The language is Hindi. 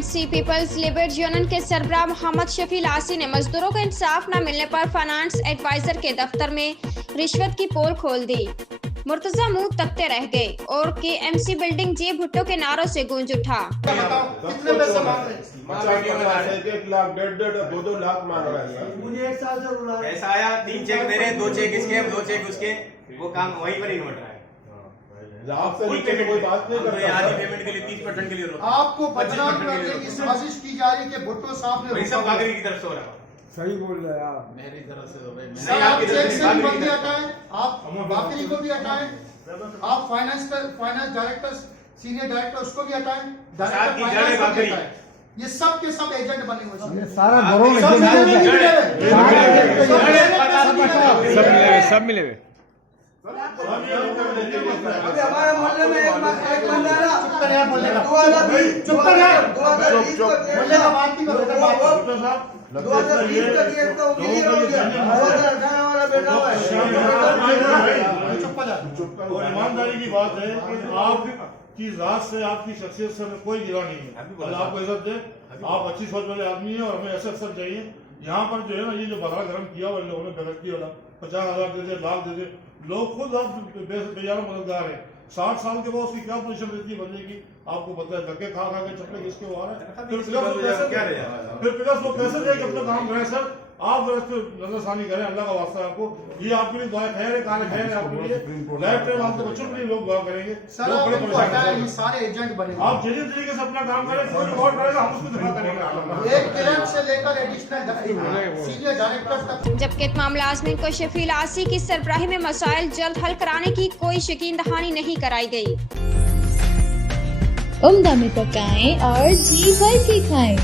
एमसी पीपल्स लिबर्टी यूनियन के सरबराह मोहम्मद शफील आसी ने मजदूरों को इंसाफ न मिलने पर फाइनेंस एडवाइजर के दफ्तर में रिश्वत की पोल खोल दी। मुर्तजा मुंह तकते रह गए और के एमसी बिल्डिंग जे भुट्टो के नारों से गूंज उठा। कितने पैसे मांग रहे हैं? 1 लाख 1.5 2 लाख मांग रहा है। मुझे 1 साल से बुला पैसा आया, 3 चेक दे रहे, 2 चेक इसके 2 चेक उसके, वो काम वहीं पर ही निपट रहा है। आपसे कोई बात नहीं कर रहा। आधी पेमेंट के लिए 30% के लिए आपको बदनाम करने की साजिश की जा रही है कि भुट्टो साहब ने सब कागरी की तरफ से हो रहा है। सही बोल रहे हैं आप। मेरी तरफ से हो भाई, सर आप चेक से भी बंदी हटाएं, आप बाकरी को भी हटाएं, आप फाइनेंस डायरेक्टर सीनियर डायरेक्टर उसको भी हटाएं, डायरेक्टर फाइनेंस को भी हटाएं। ये सब के सब एजेंट बने हुए हैं। सारा घरों में सब मिले हुए। अभी हमारे मोहल्ले में एक बंदा है ना, चुप कर यार, बोलने का 2020 चुप कर यार, 2020 को बोलने का बात नहीं करो, बात 2020 का केस तो क्लियर हो गया। 2018 वाला बेटा हुआ है। चुप कर जा। और ईमानदारी की बात है कि आपकी जात से आपकी शख्सियत से हमें कोई गिला नहीं है। अल्लाह आपको इज्जत दे, आप अच्छी सोच वाले आदमी है और हमें ऐसे अफसर चाहिए। यहाँ पर जो है ना, ये जो बड़ा गरम किया हुआ लोगों ने बेगती वाला 50,000 दे दे, लाख दे दे, लोग खुद आप बेजान मददगार है। 60 साल के बाद उसकी क्या पोजीशन रहती है बंदे की, आपको पता है। धक्के खा खा के चप्पे किसके वो आ रहे हैं, फिर प्लस वो कैसे जाएगी अपना काम करें। सर आप नजरसानी करें, अल्लाह का वास्ता है आपको। ये आपके लिए दुआ खैर है, कान खैर है आपके लिए। लाइफ टाइम आपके बच्चों के लिए लोग दुआ करेंगे। सर आप इनको हटाएं, ये सारे एजेंट बने हुए हैं। आप जिस तरीके से अपना काम करें, कोई रिकॉर्ड करेगा, हम उसको दिखा करेंगे। एक क्लर्क से लेकर एडिशनल सीनियर डायरेक्टर तक। जबकि तमाम मुलाजमीन को शफील आसी की सरबराही में मसाइल जल्द हल कराने की कोई यकीन दहानी नहीं कराई गई। उम्दा में पकाएं और जी भर के खाएं।